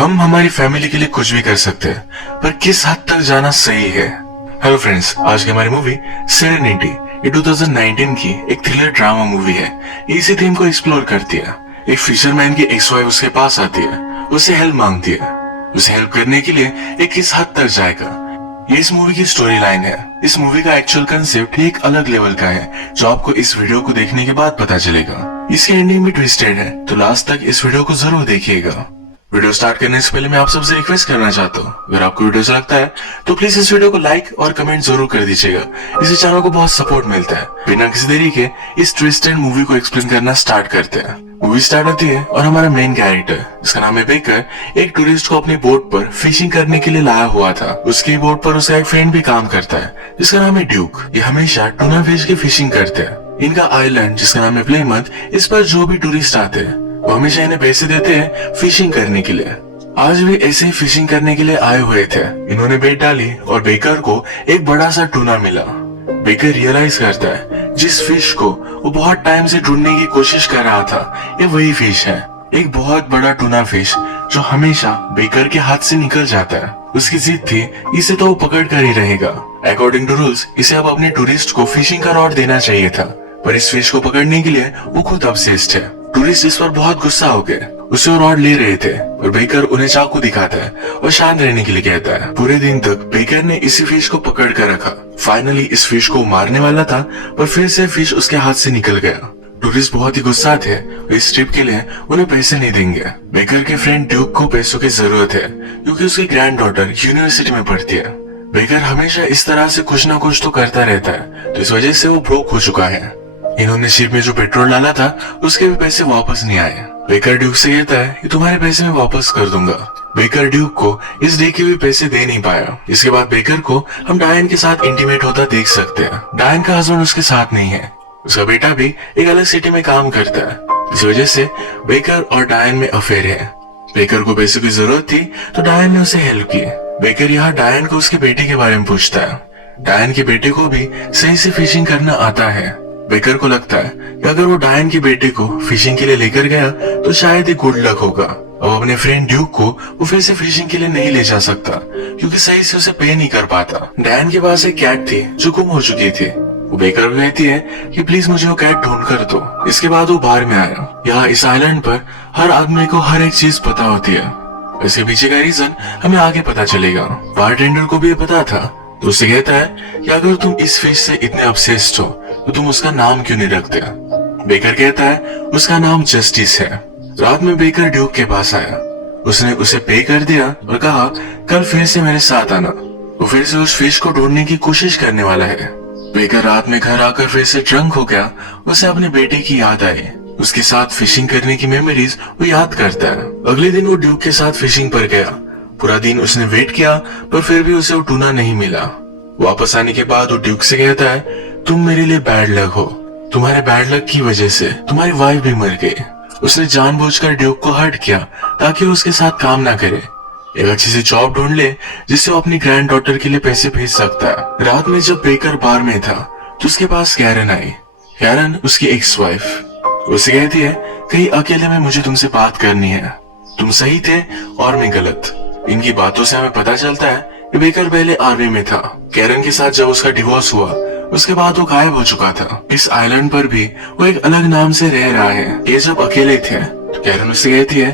हम हमारी फैमिली के लिए कुछ भी कर सकते हैं, पर किस हद तक जाना सही है। हेलो फ्रेंड्स, आज की हमारी मूवी सेरेनिटी ये 2019 की एक थ्रिलर ड्रामा मूवी है। इसी थीम को एक्सप्लोर करती है। एक फिशरमैन की एक्स वाइफ उसके पास आती है, उससे हेल्प मांगती है। उसे हेल्प करने के लिए एक किस हद तक जाएगा, ये इस मूवी की स्टोरी लाइन है। इस मूवी का एक्चुअल कंसेप्ट एक अलग लेवल का है, जो आपको इस वीडियो को देखने के बाद पता चलेगा। इसकी एंडिंग भी ट्विस्टेड है, तो लास्ट तक इस वीडियो को जरूर देखिएगा। वीडियो स्टार्ट करने से पहले मैं आप सबसे रिक्वेस्ट करना चाहता हूँ, अगर आपको वीडियो अच्छा लगता है तो प्लीज इस वीडियो को लाइक और कमेंट जरूर कर दीजिएगा। इससे चैनल को बहुत सपोर्ट मिलता है। बिना किसी देरी के इस ट्विस्टेड मूवी को एक्सप्लेन करना स्टार्ट करते हैं। मूवी स्टार्ट होती है और हमारा मेन कैरेक्टर, जिसका नाम है बेकर, एक टूरिस्ट को अपनी बोट पर फिशिंग करने के लिए लाया हुआ था। उसकी बोट पर उसका एक फ्रेंड भी काम करता है, जिसका नाम है ड्यूक। ये हमेशा टूना फिश की फिशिंग करते हैं। इनका आइलैंड, जिसका नाम है प्लेमथ, इस पर जो भी टूरिस्ट आते हैं वो हमेशा इन्हें पैसे देते हैं फिशिंग करने के लिए। आज भी ऐसे ही फिशिंग करने के लिए आए हुए थे। इन्होंने बेट डाली और बेकर को एक बड़ा सा टूना मिला। बेकर रियलाइज करता है जिस फिश को वो बहुत टाइम से ढूंढने की कोशिश कर रहा था, ये वही फिश है। एक बहुत बड़ा टूना फिश जो हमेशा बेकर के हाथ से निकल जाता है। उसकी जिद थी इसे तो वो पकड़ कर ही रहेगा। अकॉर्डिंग टू रूल्स इसे अब अपने टूरिस्ट को फिशिंग का रॉड देना चाहिए था, पर इस फिश को पकड़ने के लिए वो खुद ऑब्सेस्ड है। टूरिस्ट इस पर बहुत गुस्सा हो गए, उसे रॉड ले रहे थे और बेकर उन्हें चाकू दिखाता है और शांत रहने के लिए कहता है। पूरे दिन तक बेकर ने इसी फिश को पकड़ कर रखा। फाइनली इस फिश को मारने वाला था, पर फिर से फिश उसके हाथ से निकल गया। टूरिस्ट बहुत ही गुस्सा थे, इस ट्रिप के लिए उन्हें पैसे नहीं देंगे। बेकर के फ्रेंड ड्यूक को पैसों की जरूरत है, क्योंकि उसकी ग्रैंड डॉटर यूनिवर्सिटी में पढ़ती है। बेकर हमेशा इस तरह से कुछ न कुछ तो करता रहता है, तो इस वजह से वो ब्रोक हो चुका है। इन्होंने शिप में जो पेट्रोल डाला था उसके भी पैसे वापस नहीं आए। बेकर ड्यूक से कहता है कि तुम्हारे पैसे मैं वापस कर दूंगा। बेकर ड्यूक को इस डे के भी पैसे दे नहीं पाया। इसके बाद बेकर को हम डायन के साथ इंटीमेट होता देख सकते हैं। डायन का हस्बैंड उसके साथ नहीं है, उसका बेटा भी एक अलग सिटी में काम करता है। इस वजह से बेकर और डायन में अफेयर है। बेकर को पैसे की जरूरत थी, तो डायन ने उसे हेल्प की। बेकर यहाँ डायन को उसके बेटे के बारे में पूछता है। डायन के बेटे को भी सही से फिशिंग करना आता है। बेकर को लगता है कि अगर वो डायन के बेटे को फिशिंग के लिए लेकर गया तो शायद ये गुड लक होगा। अब अपने फ्रेंड ड्यूक को वो फिर से फिशिंग के लिए नहीं ले जा सकता, क्योंकि सही से उसे पे नहीं कर पाता। डायन के पास एक कैट थी जो गुम हो चुकी थी। वो बेकर को कहती है कि प्लीज मुझे वो कैट ढूंढ कर दो। इसके बाद वो बार में आया। यहाँ इस आइलैंड पर हर आदमी को हर एक चीज पता होती है। इसके पीछे का रीजन हमें आगे पता चलेगा। बारटेंडर को भी ये पता था, तो उसे कहता है कि अगर तुम इस फिश से इतने ऑब्सेस्ड हो तो तुम उसका नाम क्यों नहीं रखते। बेकर कहता है उसका नाम जस्टिस है। रात में बेकर ड्यूक के पास आया। उसने उसे पे कर दिया और कहा कल फिर से मेरे साथ आना। वो फिर से उस फिश को ढूंढने की कोशिश करने वाला है। बेकर रात में घर आकर फिर से ड्रंक हो गया। उसे अपने बेटे की याद आई। उसके साथ फिशिंग करने की मेमोरीज वो याद करता है। अगले दिन वो ड्यूक के साथ फिशिंग पर गया। पूरा दिन उसने वेट किया, पर फिर भी उसे वो टूना नहीं मिला। वापस आने के बाद वो ड्यूक से कहता है तुम मेरे लिए बैड लक हो। तुम्हारे बैड लक की वजह से तुम्हारी वाइफ भी मर गई। उसने जानबूझकर ड्यूक को हर्ट किया ताकि वो उसके साथ काम ना करे। एक अच्छी सी जॉब ढूंढ ले जिससे वो अपनी ग्रैंड डॉटर के लिए पैसे भेज सकता है। रात में जब बेकर बार में था तो उसके पास कैरन आई। कैरन उसकी एक्स वाइफ। उसे कहती है कहीं अकेले में मुझे तुमसे बात करनी है। तुम सही थे और मैं गलत। इनकी बातों से हमें पता चलता है कि बेकर पहले आर्मी में था। कैरन के साथ जब उसका डिवोर्स हुआ उसके बाद वो गायब हो चुका था। इस आइलैंड पर भी वो एक अलग नाम से रह रहा है। ये जब अकेले थे तो कैरन उससे कहती है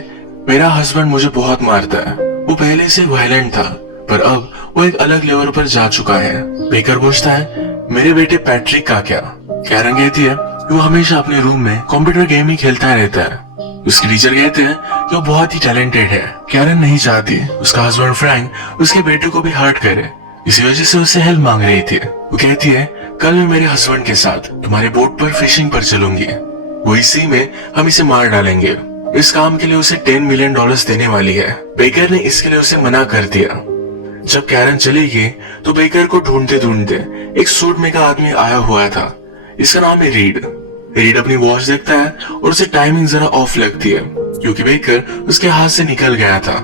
मेरा हस्बैंड मुझे बहुत मारता है। वो पहले से वायलेंट था, पर अब वो एक अलग लेवल पर जा चुका है। बेकर पूछता है मेरे बेटे पैट्रिक का क्या। कैरन कहती है कि वो हमेशा अपने रूम में कंप्यूटर गेम ही खेलता रहता है। उसके टीचर कहते हैं कि वो बहुत ही टैलेंटेड है। कैरन नहीं चाहती उसका हस्बैंड फ्रैंक उसके बेटे को भी हर्ट करे, इसी वजह से उससे हेल्प मांग रही थी। वो कहती है कल मैं मेरे हस्बैंड के साथ तुम्हारे बोट पर फिशिंग पर चलूंगी। वो इसी में हम इसे मार डालेंगे। इस काम के लिए उसे $10 मिलियन देने वाली है। बेकर ने इसके लिए उसे मना कर दिया। जब कैरन चली गई तो बेकर को ढूंढते ढूंढते एक सूट में का आदमी आया हुआ था। इसका नाम है रीड। रीड अपनी वॉच देखता है और उसे टाइमिंग जरा ऑफ लगती है, क्योंकि बेकर उसके हाथ से निकल गया था।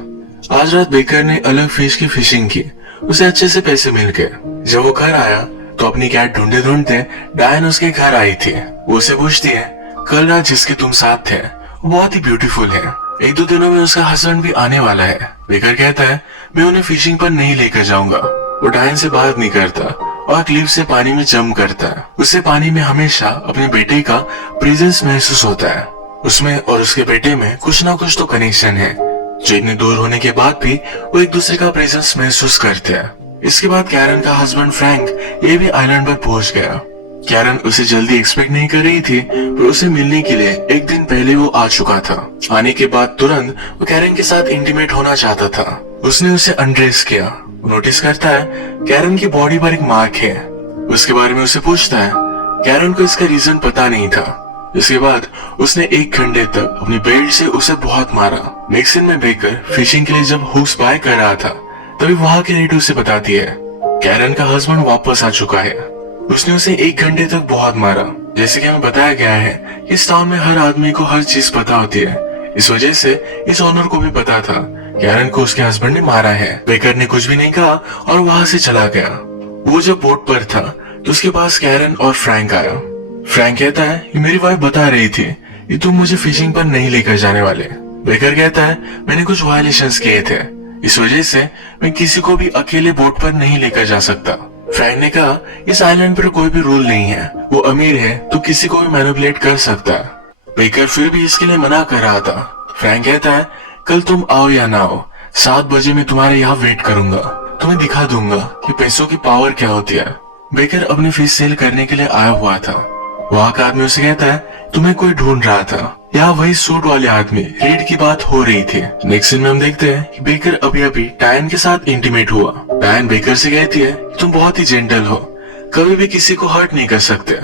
आज रात बेकर ने अलग फिश की फिशिंग की। उसे अच्छे से पैसे मिल गए। जब वो घर आया तो अपनी कैट ढूंढते ढूंढते डायन उसके घर आई थी। वो उसे पूछती है कल रात जिसके तुम साथ थे वो बहुत ही ब्यूटीफुल है। एक दो दिनों में उसका हस्बैंड भी आने वाला है। बेकर कहता है मैं उन्हें फिशिंग पर नहीं लेकर जाऊंगा। वो डायन से बात नहीं करता और क्लिफ से पानी में जंप करता है। उसे पानी में हमेशा अपने बेटे का प्रेजेंस महसूस होता है। उसमें और उसके बेटे में कुछ ना कुछ तो कनेक्शन है, जो इतने दूर होने के बाद भी वो एक दूसरे का प्रेजेंस महसूस करते हैं। इसके बाद कैरन का हस्बैंड फ्रैंक ये भी आइलैंड पर पहुंच गया। कैरन उसे जल्दी एक्सपेक्ट नहीं कर रही थी, पर उसे मिलने के लिए एक दिन पहले वो आ चुका था। आने के बाद तुरंत वो कैरन के साथ इंटीमेट होना चाहता था। उसने उसे अनड्रेस किया। नोटिस करता है कैरन की बॉडी पर एक मार्क है। उसके बारे में उसे पूछता है। कैरन को इसका रीजन पता नहीं था। इसके बाद उसने 1 घंटे तक अपनी बेल्ट से उसे बहुत मारा। नेक्स्ट सीन में बेकर फिशिंग के लिए जब हुक्स बाय कर रहा था, तभी वहां की रेडी उसे बताती है कैरन का हस्बैंड वापस आ चुका है। उसने उसे 1 घंटे तक बहुत मारा। जैसे कि हमें बताया गया है, इस टाउन में हर आदमी को हर चीज पता होती है। इस वजह से इस ओनर को भी पता था कैरन को उसके हस्बैंड ने मारा है। बेकर ने कुछ भी नहीं कहा और वहां से चला गया। वो जब बोट पर था तो उसके पास कैरन और फ्रैंक आया। फ्रैंक कहता है कि मेरी वाइफ बता रही थी कि तुम मुझे फिशिंग पर नहीं लेकर जाने वाले। बेकर कहता है मैंने कुछ वायलेशंस किए थे, इस वजह से मैं किसी को भी अकेले बोट पर नहीं लेकर जा सकता। फ्रैंक ने कहा इस आइलैंड पर कोई भी रूल नहीं है, वो अमीर है तो किसी को भी मैनिपुलेट कर सकता है। बेकर फिर भी इसके लिए मना कर रहा था। फ्रैंक कहता है कल तुम आओ या ना आओ, 7 बजे मैं तुम्हारे यहाँ वेट करूंगा। तुम्हें दिखा दूंगा कि पैसों की पावर क्या होती है। बेकर अपनी फिश सेल करने के लिए आया हुआ था। वहां का आदमी उसे कहता है तुम्हें कोई ढूंढ रहा था। यहाँ वही सूट वाले आदमी रेड की बात हो रही थी। नेक्स्ट सीन में हम देखते हैं कि बेकर अभी अभी डायन के साथ इंटीमेट हुआ। डायन बेकर से कहती है कि तुम बहुत ही जेंटल हो, कभी भी किसी को हर्ट नहीं कर सकते।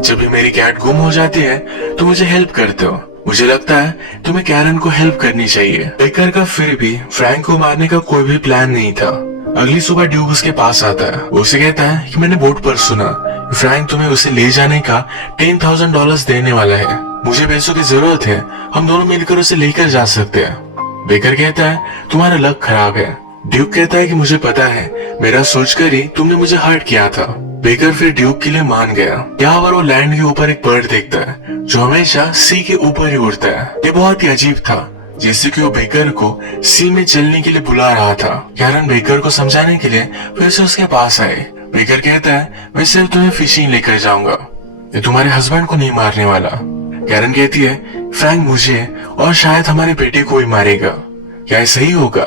जब भी मेरी कैट गुम हो जाती है तो मुझे हेल्प करते हो। मुझे लगता है तुम्हें कैरन को हेल्प करनी चाहिए। बेकर का फिर भी फ्रैंक को मारने का कोई भी प्लान नहीं था। अगली सुबह ड्यूक उसके पास आता है। उसे कहता है कि मैंने बोट पर सुना फ्रैंक तुम्हें उसे ले जाने का $10,000 देने वाला है। मुझे पैसों की जरूरत है, हम दोनों मिलकर उसे लेकर जा सकते हैं। बेकर कहता है तुम्हारा लक खराब है। ड्यूक कहता है कि मुझे पता है, मेरा सोचकर ही तुमने मुझे हर्ट किया था। बेकर फिर ड्यूक के लिए मान गया। यहाँ पर वो लैंड के ऊपर एक बर्ड देखता है जो हमेशा सी के ऊपर ही उड़ता है। ये बहुत ही अजीब था, जैसे कि वो बेकर को सी में चलने के लिए बुला रहा था। कैरन बेकर को समझाने के लिए फिर से उसके पास आए। बेकर कहता है मैं सिर्फ तुम्हें फिशिंग लेकर जाऊंगा, ये तुम्हारे हस्बैंड को नहीं मारने वाला। कैरन कहती है फ्रैंक मुझे और शायद हमारे बेटे को ही मारेगा। क्या ये सही होगा?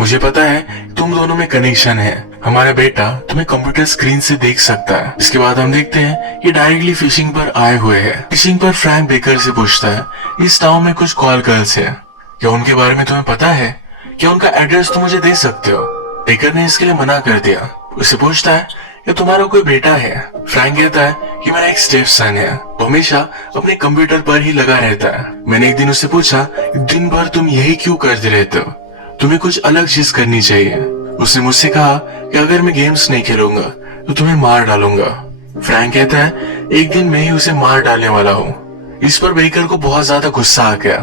मुझे पता है तुम दोनों में कनेक्शन है। हमारा बेटा तुम्हें कंप्यूटर स्क्रीन से देख सकता है। इसके बाद हम देखते हैं ये डायरेक्टली फिशिंग पर आए हुए हैं। फिशिंग पर फ्रैंक बेकर से पूछता है इस टाउन में कुछ कॉल गर्ल्स है, क्या उनके बारे में तुम्हें पता है? क्या उनका एड्रेस तुम मुझे दे सकते हो? बेकर ने इसके लिए मना कर दिया। उससे पूछता है कि तुम्हारा कोई बेटा है? फ्रैंक कहता है कि मेरा एक स्टेप सन है, वो हमेशा अपने कंप्यूटर पर ही लगा रहता है। मैंने एक दिन उससे पूछा दिन भर तुम यही क्यों करते रहते हो, तुम्हें कुछ अलग चीज करनी चाहिए। उसने मुझसे कहा कि अगर मैं गेम्स नहीं खेलूंगा तो तुम्हें मार डालूंगा। फ्रैंक कहता है एक दिन मैं ही उसे मार डालने वाला हूँ। इस पर बेकर को बहुत ज्यादा गुस्सा आ गया।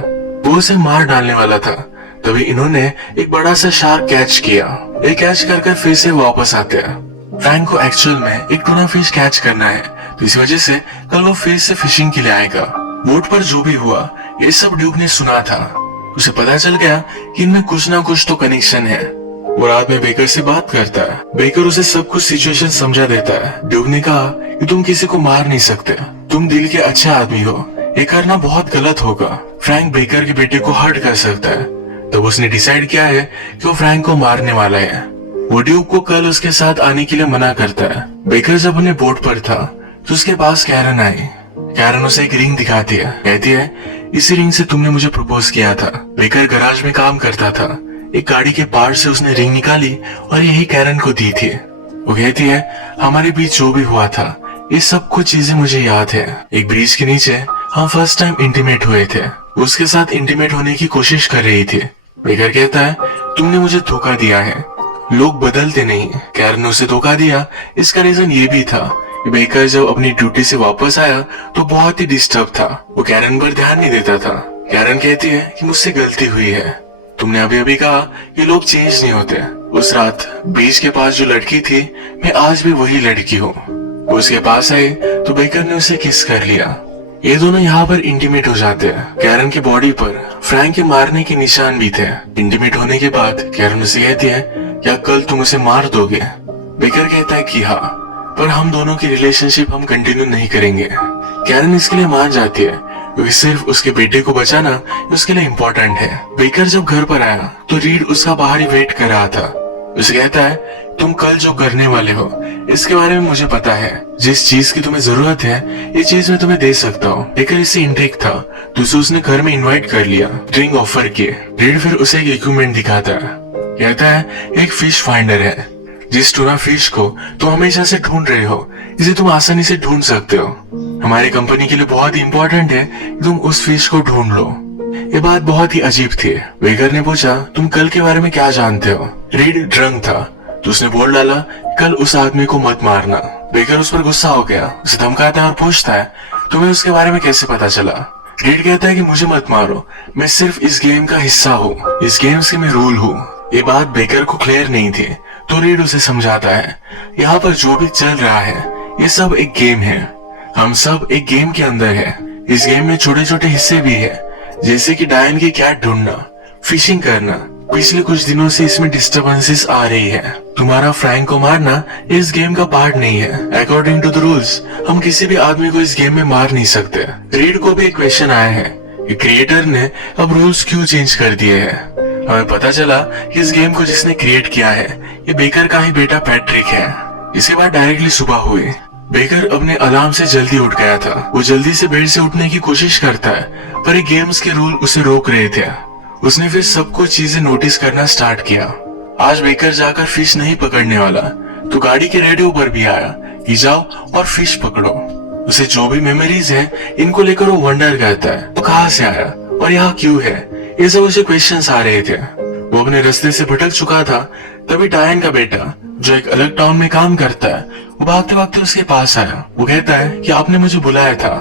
वो उसे मार डालने वाला था, तभी इन्होंने एक बड़ा सा शार्क कैच किया। ये कैच कर फिर से वापस आते हैं। फ्रैंक को एक्चुअल में एक टूना फिश कैच करना है, तो इस वजह से कल वो फिर से फिशिंग के लिए आएगा। बोट पर जो भी हुआ ये सब ड्यूक ने सुना था। उसे पता चल गया कि इनमें कुछ ना कुछ तो कनेक्शन है। वो रात में बेकर से बात करता है। बेकर उसे सब कुछ सिचुएशन समझा देता है। ड्यूक ने कहा कि तुम किसी को मार नहीं सकते, तुम दिल के अच्छे आदमी हो, ये करना बहुत गलत होगा। फ्रैंक बेकर के बेटे को हर्ट कर सकता है। तब उसने डिसाइड किया है कि वो फ्रैंक को मारने वाला है। वो ड्यूक को कल उसके साथ आने के लिए मना करता है। बेकर जब अपने बोट पर था तो उसके पास कैरन आई। कैरन उसे एक रिंग दिखाती है, कहती है इसी रिंग से तुमने मुझे प्रपोज किया था। बेकर गराज में काम करता था, एक गाड़ी के पार्ट से उसने रिंग निकाली और यही कैरन को दी थी। वो कहती है हमारे बीच जो भी हुआ था ये सब कुछ चीजें मुझे याद है। एक ब्रिज के नीचे हम फर्स्ट टाइम इंटीमेट हुए थे, उसके साथ इंटीमेट होने की कोशिश कर रही थी। बेकर कहता है तुमने मुझे धोखा दिया है, लोग बदलते नहीं। कैरन ने उसे धोखा दिया, इसका रीजन ये भी था कि बेकर जब अपनी ड्यूटी से वापस आया तो बहुत ही डिस्टर्ब था। वो कैरन पर ध्यान नहीं देता था। कैरन कहती है कि मुझसे गलती हुई है, तुमने अभी अभी कहा कि लोग चेंज नहीं होते। उस रात बीच के पास जो लड़की थी मैं आज भी वही लड़की हूँ। वो उसके पास आई तो बेकर ने उसे किस कर लिया। ये दोनों यहाँ पर इंटीमेट हो जाते हैं। कैरन की बॉडी पर फ्रैंक के मारने के निशान भी थे। इंटीमेट होने के बाद कैरन उसे कहती है, क्या कल तुम उसे मार दोगे? बेकर कहता है कि हाँ, पर हम दोनों की रिलेशनशिप हम कंटिन्यू नहीं करेंगे। कैरन इसके लिए मान जाती है क्योंकि सिर्फ उसके बेटे को बचाना उसके लिए इम्पोर्टेंट है। बेकर जब घर पर आया तो रीड उसका बाहर ही वेट कर रहा था। उसे कहता है, तुम कल जो करने वाले हो इसके बारे में मुझे पता है। जिस चीज की तुम्हें जरूरत है ये चीज मैं तुम्हें दे सकता हूँ। बेकर इससे इंट्रिग था तो उसे उसने घर में इनवाइट कर लिया, ड्रिंक ऑफर किए। रीड फिर उसे एक इक्विपमेंट दिखाता है, कहता है एक फिश फाइंडर है, जिस टूना फिश को तुम हमेशा से ढूंढ रहे हो इसे तुम आसानी से ढूंढ सकते हो। हमारी कंपनी के लिए बहुत ही इम्पोर्टेंट है कि तुम उस फिश को ढूंढ लो। ये बात बहुत ही अजीब थी। बेकर ने पूछा, तुम कल के बारे में क्या जानते हो? रीड ड्रंक था तो उसने बोल डाला, कल उस आदमी को मत मारना। बेकर उस पर गुस्सा हो गया, उसे धमकाता है और पूछता है, तुम्हें उसके बारे में कैसे पता चला? रीड कहता है कि मुझे मत मारो, मैं सिर्फ इस गेम का हिस्सा हूँ, इस गेम के मैं रूल हूँ। ये बात बेकर को क्लियर नहीं थी तो रीड उसे समझाता है, यहाँ पर जो भी चल रहा है ये सब एक गेम है, हम सब एक गेम के अंदर है। इस गेम में छोटे छोटे हिस्से भी है, जैसे कि डायन की कैट ढूंढना, फिशिंग करना। पिछले कुछ दिनों से इसमें डिस्टर्बेंसेस आ रही है। तुम्हारा फ्रैंक को मारना इस गेम का पार्ट नहीं है। अकॉर्डिंग टू द रूल्स हम किसी भी आदमी को इस गेम में मार नहीं सकते। रीड को भी एक क्वेश्चन आया है कि क्रिएटर ने अब रूल्स क्यों चेंज कर दिए हैं। हमें पता चला कि इस गेम को जिसने क्रिएट किया है ये बेकर का ही बेटा पैट्रिक है। इसके बाद डायरेक्टली सुबह हुई। बेकर अपने अलार्म से जल्दी उठ गया था। वो जल्दी से बेड से उठने की कोशिश करता है पर ये गेम्स के रूल उसे रोक रहे थे। उसने फिर सब कुछ चीजें नोटिस करना स्टार्ट किया। आज बेकर जाकर फिश नहीं पकड़ने वाला तो गाड़ी के रेडियो पर भी आया कि जाओ और फिश पकड़ो। उसे जो भी मेमोरीज है इनको लेकर वो वंडर करता है, वो कहाँ से आया और यहाँ क्यों है, ये सब उसे क्वेश्चंस आ रहे थे। वो अपने रास्ते से भटक चुका था। तभी डायन का बेटा जो एक अलग टाउन में काम करता है वो भागते भागते उसके पास आया। वो कहता है कि आपने मुझे बुलाया था,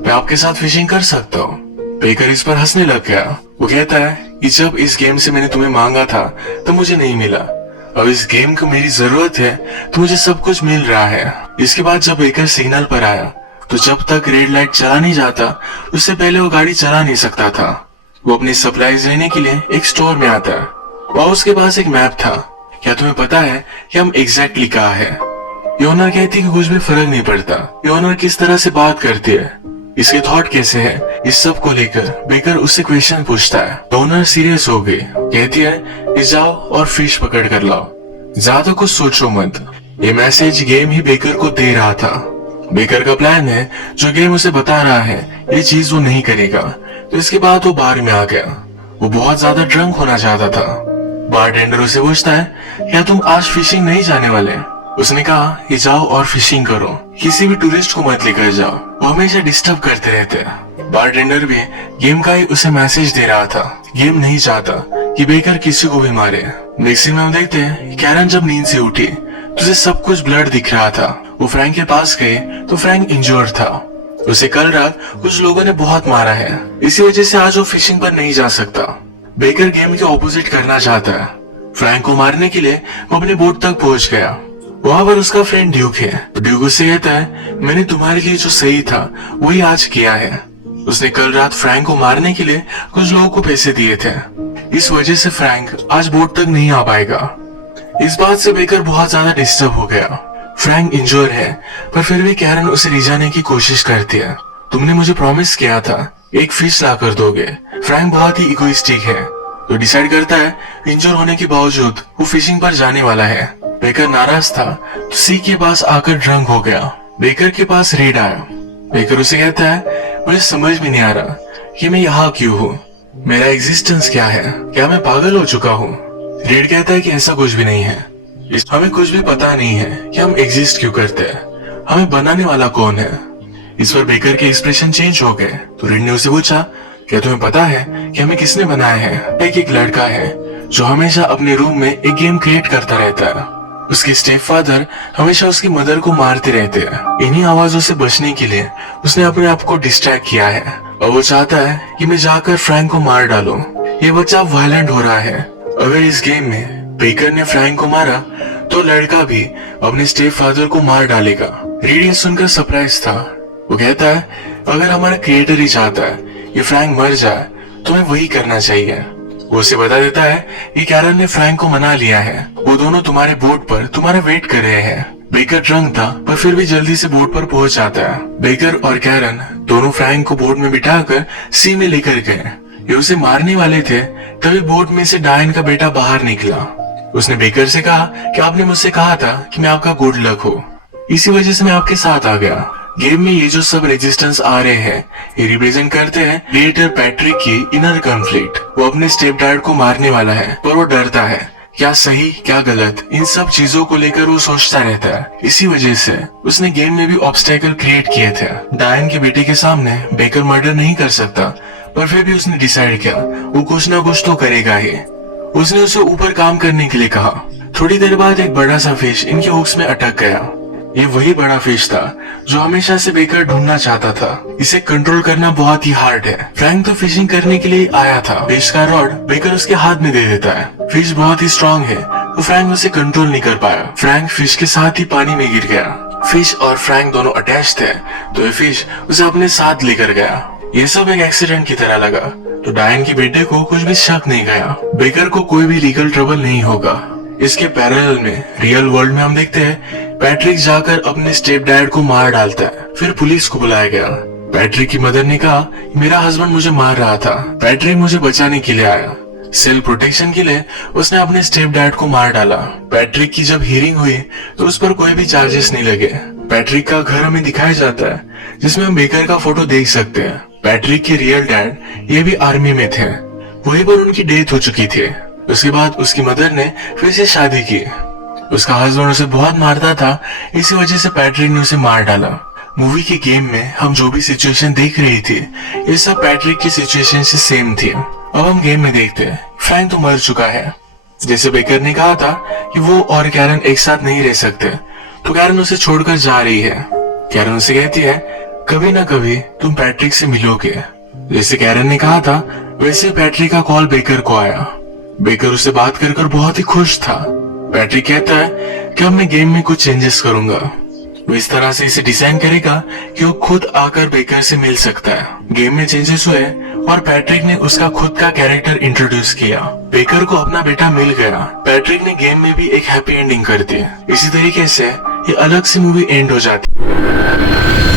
मैं आपके साथ फिशिंग कर सकता हूँ। बेकर इस पर हंसने लग गया। वो कहता है कि जब इस गेम से मैंने तुम्हें मांगा था तो मुझे नहीं मिला, अब इस गेम को मेरी जरूरत है तो मुझे सब कुछ मिल रहा है। इसके बाद जब बेकर सिग्नल पर आया तो जब तक रेड लाइट चला नहीं जाता उससे पहले वो गाड़ी चला नहीं सकता था। वो अपनी सप्लाईज लेने के लिए एक स्टोर में आता है। वहाँ उसके पास एक मैप था। क्या तुम्हें पता है कि हम एग्जैक्टली कहाँ है? ये ओनर कहती है कि कुछ भी फर्क नहीं पड़ता। ये ओनर किस तरह से बात करती है, इसके थॉट कैसे है, इस सब को लेकर बेकर उससे क्वेश्चन पूछता है। ओनर सीरियस हो गई, कहती है कि जाओ और फिश पकड़ कर लाओ, ज्यादा कुछ सोचो मत। ये मैसेज गेम ही बेकर को दे रहा था। बेकर का प्लान है, जो गेम उसे बता रहा है ये चीज वो नहीं करेगा। तो इसके बाद वो बार में आ गया। वो बहुत ज्यादा ड्रंक होना चाहता था। बारटेंडर उसे पूछता है, क्या तुम आज फिशिंग नहीं जाने वाले? उसने कहा कि जाओ और फिशिंग करो, किसी भी टूरिस्ट को मत लेकर जाओ, वो हमेशा डिस्टर्ब करते रहते हैं। बारटेंडर भी गेम का ही उसे मैसेज दे रहा था। गेम नहीं चाहता कि बेकर किसी को भी मारे। नेक्स्ट सीन में हम देखते हैं कि कैरन जब नींद से उठी तो उसे सब कुछ ब्लड दिख रहा था। वो फ्रैंक के पास गए तो फ्रैंक इंजर्ड था। उसे कल रात कुछ लोगों ने बहुत मारा है, इसी वजह से आज वो फिशिंग पर नहीं जा सकता। बेकर गेम के ऑपोजिट करना चाहता है। फ्रैंक को मारने के लिए वो अपने बोट तक पहुंच गया। वहां पर उसका फ्रेंड ड्यूक है। ड्यूक उससे कहता है, मैंने तुम्हारे लिए जो सही था वही आज किया है। उसने कल रात फ्रैंक को मारने के लिए कुछ लोगों को पैसे दिए थे, इस वजह से फ्रैंक आज बोट तक नहीं आ पाएगा। इस बात से बेकर बहुत ज्यादा डिस्टर्ब हो गया। फ्रैंक इंजोर है पर फिर भी कैरन उसे रिझाने की कोशिश करती है। तुमने मुझे प्रॉमिस किया था एक फिश ला कर दोगे। फ्रैंक बहुत ही इगोइस्टिक है तो डिसाइड करता है इंजोर होने के बावजूद वो फिशिंग पर जाने वाला है। बेकर नाराज था तो सी के पास आकर ड्रंक हो गया। बेकर के पास रीड आया। बेकर उसे कहता है, मुझे समझ में नहीं आ रहा कि मैं यहाँ क्यों हूँ, मेरा एग्जिस्टेंस क्या है, क्या मैं पागल हो चुका हूँ? रीड कहता है कि ऐसा कुछ भी नहीं है, हमें कुछ भी पता नहीं है कि हम एग्जिस्ट क्यों करते हैं, हमें बनाने वाला कौन है। इस पर बेकर के एक्सप्रेशन चेंज हो गए तो रीड ने उसे पूछा, क्या तुम्हें पता है कि हमें किसने बनाया है? एक लड़का है जो हमेशा अपने रूम में एक गेम क्रिएट करता रहता है। उसके स्टेप फादर हमेशा उसकी मदर को मारते रहते हैं। इन्हीं आवाजों से बचने के लिए उसने अपने आप को डिस्ट्रैक्ट किया है और वो चाहता है कि मैं जाकर फ्रैंक को मार डालूं। ये बच्चा वायलेंट हो रहा है। अगर इस गेम में बेकर ने फ्रैंक को मारा तो लड़का भी अपने स्टेप फादर को मार डालेगा। रीड ये सुनकर सरप्राइज था। वो कहता है, अगर हमारा क्रिएटर ही चाहता है ये फ्रैंक मर जाए तो हमें वही करना चाहिए। वो उसे बता देता है कि कैरन ने फ्रैंक को मना लिया है, वो दोनों तुम्हारे बोट पर तुम्हारा वेट कर रहे हैं। बेकर ड्रंक था पर फिर भी जल्दी से बोट पर पहुंच जाता है। बेकर और कैरन दोनों फ्रैंक को बोट में बिठाकर सी में लेकर गए। ये उसे मारने वाले थे, तभी बोट में से डायन का बेटा बाहर निकला। उसने बेकर से कहा कि आपने मुझसे कहा था कि मैं आपका गुड लक हो, इसी वजह से मैं आपके साथ आ गया। गेम में ये जो सब रेजिस्टेंस आ रहे हैं ये रिप्रेजेंट करते हैं क्रिएटर पैट्रिक की इनर कॉन्फ्लिक्ट। वो अपने स्टेप डैड को मारने वाला है पर वो डरता है, क्या सही क्या गलत, इन सब चीजों को लेकर वो सोचता रहता है। इसी वजह से उसने गेम में भी ऑब्स्टेकल क्रिएट किए थे। डायन के बेटे के सामने बेकर मर्डर नहीं कर सकता, पर फिर भी उसने डिसाइड किया वो कुछ ना कुछ तो करेगा ही। उसने उसे ऊपर काम करने के लिए कहा। थोड़ी देर बाद एक बड़ा सा फिश इनके हुक्स में अटक गया। ये वही बड़ा फिश था जो हमेशा से बेकर ढूंढना चाहता था। इसे कंट्रोल करना बहुत ही हार्ड है। फ्रैंक तो फिशिंग करने के लिए आया था। फिश का रॉड बेकर उसके हाथ में दे देता है। फिश बहुत ही स्ट्रांग है तो फ्रैंक उसे कंट्रोल नहीं कर पाया। फ्रैंक फिश के साथ ही पानी में गिर गया। फिश और फ्रैंक दोनों अटैच थे तो ये फिश उसे अपने साथ लेकर गया। ये सब एक एक्सीडेंट की तरह लगा तो डायन के बेटे को कुछ भी शक नहीं गया। बेकर को कोई भी लीगल ट्रबल नहीं होगा। इसके पैरेलल में रियल वर्ल्ड में हम देखते हैं पैट्रिक जाकर अपने स्टेप डैड को मार डालता है। फिर पुलिस को बुलाया गया। पैट्रिक की मदर ने कहा मेरा हस्बैंड मुझे मार रहा था, पैट्रिक मुझे बचाने के लिए आया। सेल्फ प्रोटेक्शन के लिए उसने अपने स्टेप डैड को मार डाला। पैट्रिक की जब हियरिंग हुई तो उस पर कोई भी चार्जेस नहीं लगे। पैट्रिक का घर हमें दिखाया जाता है जिसमें हम बेकर का फोटो देख सकते हैं। पैट्रिक के रियल डैड ये भी आर्मी में थे, वहीं पर उनकी डेथ हो चुकी थी। उसके बाद उसकी मदर ने फिर से शादी की। उसका हस्बैंड उसे बहुत मारता था, इसी वजह से पैट्रिक ने उसे मार डाला। मूवी के गेम में हम जो भी सिचुएशन देख रही थी ये सब पैट्रिक की सिचुएशन से सेम थी। अब हम गेम में देखते हैं फ्रैंक तो मर चुका है। जैसे बेकर ने कहा था कि वो और कैरन एक साथ नहीं रह सकते, तो कैरन उसे छोड़कर जा रही है। कैरन उसे कहती है कभी ना कभी तुम पैट्रिक से मिलोगे। जैसे कैरन ने कहा था वैसे पैट्रिक का कॉल बेकर को आया। बेकर उससे बात कर बहुत ही खुश था। पैट्रिक कहता है कि अब मैं गेम में कुछ चेंजेस करूंगा। वो इस तरह से इसे डिजाइन करेगा कि वो खुद आकर बेकर से मिल सकता है। गेम में चेंजेस हुए और पैट्रिक ने उसका खुद का कैरेक्टर इंट्रोड्यूस किया। बेकर को अपना बेटा मिल गया। पैट्रिक ने गेम में भी एक हैप्पी एंडिंग कर दी। इसी तरीके से ये अलग सी मूवी एंड हो जाती है।